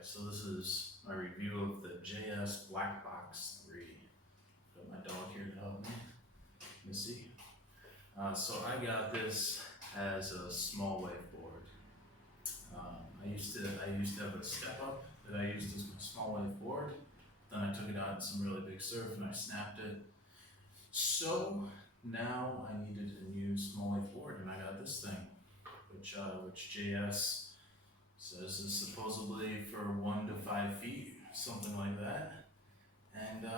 Alright, so this is my review of the JS Blak Box 3. Got my dog here to help me. Let me see. So I got this as a small wave board. I used to have a step up that I used as my small wave board. Then I took it out in some really big surf and I snapped it. So now I needed a new small wave board and I got this thing, which JS says is supposedly for 1 to 5 feet, something like that. And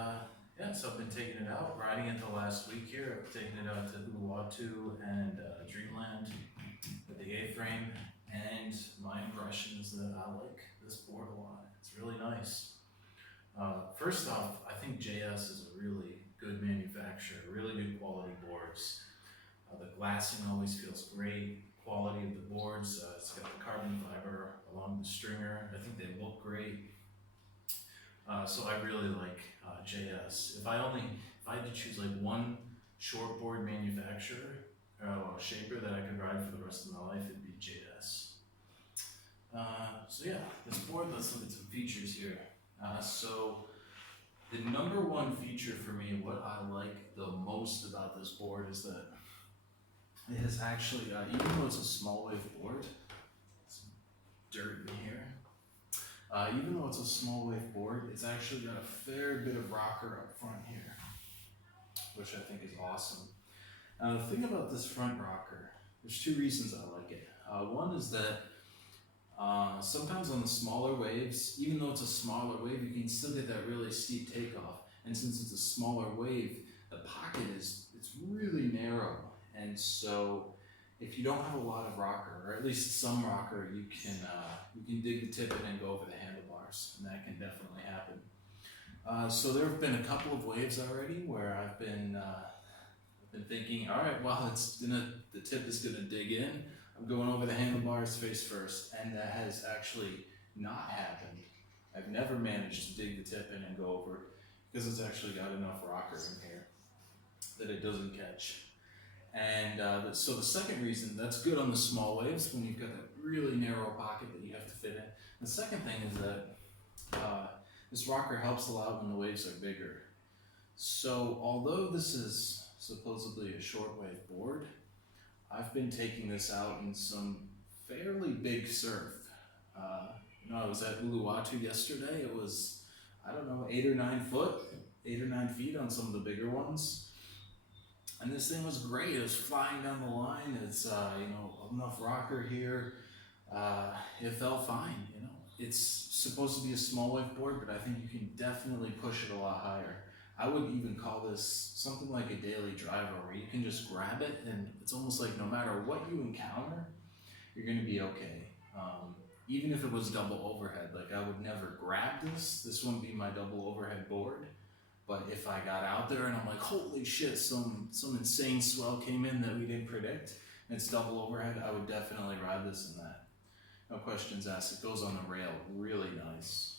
yeah, so I've been taking it out, riding it the last week here. I've taken it out to Uluwatu and Dreamland with the A-frame, and my impression is that I like this board a lot. It's really nice. First off, I think JS is a really good manufacturer, really good quality boards. The glassing always feels great. Quality of the boards, it's got the carbon fiber along the stringer. I think they look great. So I really like JS. If I had to choose like one shortboard manufacturer, shaper that I could ride for the rest of my life, it'd be JS. So yeah, this board, let's look at some features here. So the number one feature for me, what I like the most about this board is that it has actually, even though it's a small wave board, some dirt in here. Even though it's a small wave board, it's actually got a fair bit of rocker up front here, which I think is awesome. Now the thing about this front rocker, there's two reasons I like it. One is that sometimes on the smaller waves, even though it's a smaller wave, you can still get that really steep takeoff. And since it's a smaller wave, the pocket it's really narrow. And so if you don't have a lot of rocker, or at least some rocker, you can dig the tip in and go over the handlebars, and that can definitely happen. So there have been a couple of waves already where I've been thinking, all right, well, the tip is gonna dig in. I'm going over the handlebars face first, and that has actually not happened. I've never managed to dig the tip in and go over because it's actually got enough rocker in here that it doesn't catch. And so the second reason, that's good on the small waves when you've got that really narrow pocket that you have to fit in. The second thing is that this rocker helps a lot when the waves are bigger. So although this is supposedly a short wave board, I've been taking this out in some fairly big surf. I was at Uluwatu yesterday. It was, I don't know, 8 or 9 feet on some of the bigger ones. And this thing was great. It was flying down the line. It's enough rocker here. It felt fine. It's supposed to be a small wave board, but I think you can definitely push it a lot higher. I would even call this something like a daily driver, where you can just grab it, and it's almost like no matter what you encounter, you're going to be okay. Even if it was double overhead, like I would never grab this. This wouldn't be my double overhead board. But if I got out there and I'm like, holy shit, some insane swell came in that we didn't predict, and it's double overhead, I would definitely ride this in that. No questions asked. It goes on the rail really nice,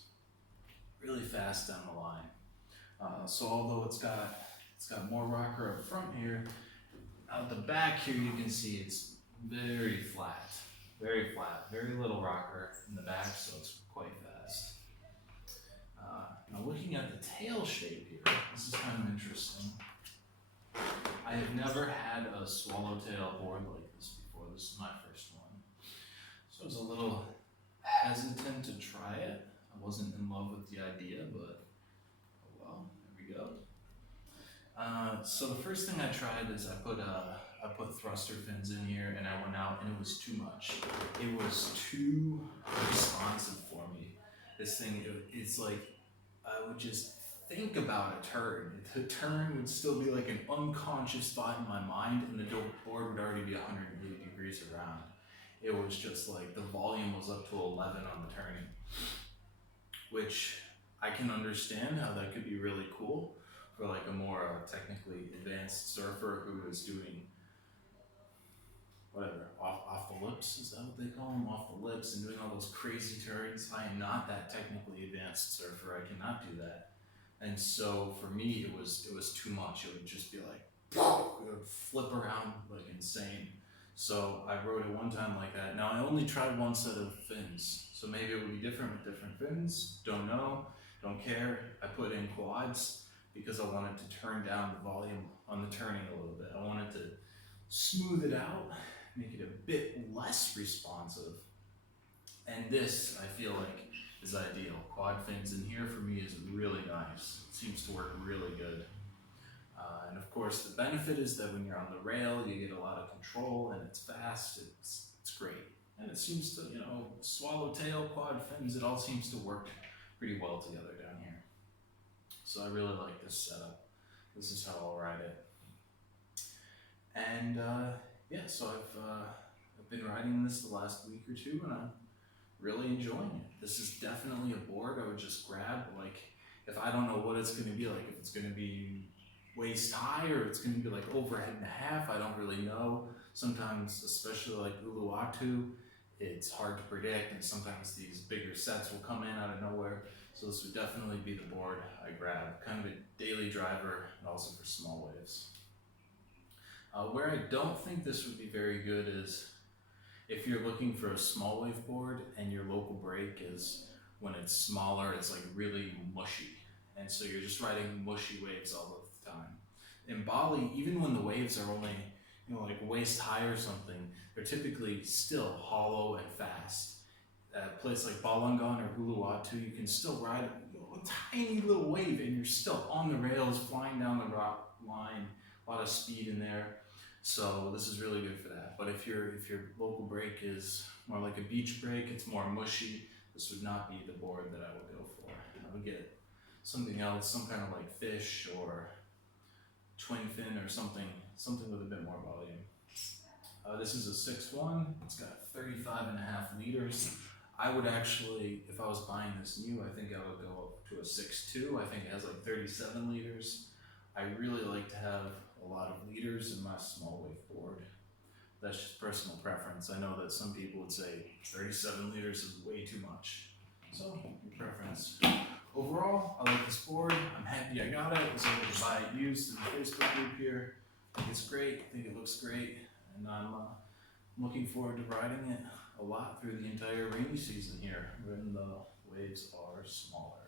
really fast down the line. So although it's got more rocker up front here, out the back here you can see it's very flat, very little rocker in the back, so it's quite fast. Now looking at the tail shape here, this is kind of interesting. I have never had a swallowtail board like this before. This is my first one. So I was a little hesitant to try it. I wasn't in love with the idea, but oh well, there we go. So the first thing I tried is I put thruster fins in here, and I went out and it was too much. It was too responsive for me. This thing, it's like, I would just think about a turn. The turn would still be like an unconscious thought in my mind, and the board would already be 180 degrees around. It was just like the volume was up to 11 on the turning, which I can understand how that could be really cool for like a more technically advanced surfer who is doing whatever, off the lips, is that what they call them? Off the lips and doing all those crazy turns. I am not that technically advanced surfer. I cannot do that. And so for me, it was too much. It would just be like, it would flip around like insane. So I rode it one time like that. Now I only tried one set of fins, so maybe it would be different with different fins. Don't know, don't care. I put in quads because I wanted to turn down the volume on the turning a little bit. I wanted to smooth it out, make it a bit less responsive. And this, I feel like, is ideal. Quad fins in here for me is really nice. It seems to work really good. And of course, the benefit is that when you're on the rail, you get a lot of control and it's fast, it's great. And it seems to, you know, swallowtail, quad fins, it all seems to work pretty well together down here. So I really like this setup. This is how I'll ride it. And yeah, so I've been riding this the last week or two and I'm really enjoying it. This is definitely a board I would just grab, like, if I don't know what it's gonna be like, if it's gonna be waist high or it's going to be like overhead and a half, I don't really know. Sometimes, especially like Uluwatu, it's hard to predict, and sometimes these bigger sets will come in out of nowhere. So this would definitely be the board I grab, kind of a daily driver and also for small waves. Where I don't think this would be very good is if you're looking for a small wave board and your local break is when it's smaller, it's like really mushy. And so you're just riding mushy waves all the time. In Bali, even when the waves are only, you know, like waist high or something, they're typically still hollow and fast. At a place like Balangan or Uluwatu, you can still ride a tiny little wave and you're still on the rails, flying down the rock line, a lot of speed in there. So this is really good for that. But if your local break is more like a beach break, it's more mushy, this would not be the board that I would go for. I would get something else, some kind of like fish or twin fin or something with a bit more volume. This is a 6.1, it's got 35.5 liters. I would actually, if I was buying this new, I think I would go up to a 6.2. I think it has like 37 liters. I really like to have a lot of liters in my small wave board. That's just personal preference. I know that some people would say 37 liters is way too much. So, your preference. Overall, I like this board. I'm happy I got it. I was able to buy it used in the Facebook group here. I think it's great. I think it looks great. And I'm looking forward to riding it a lot through the entire rainy season here when the waves are smaller.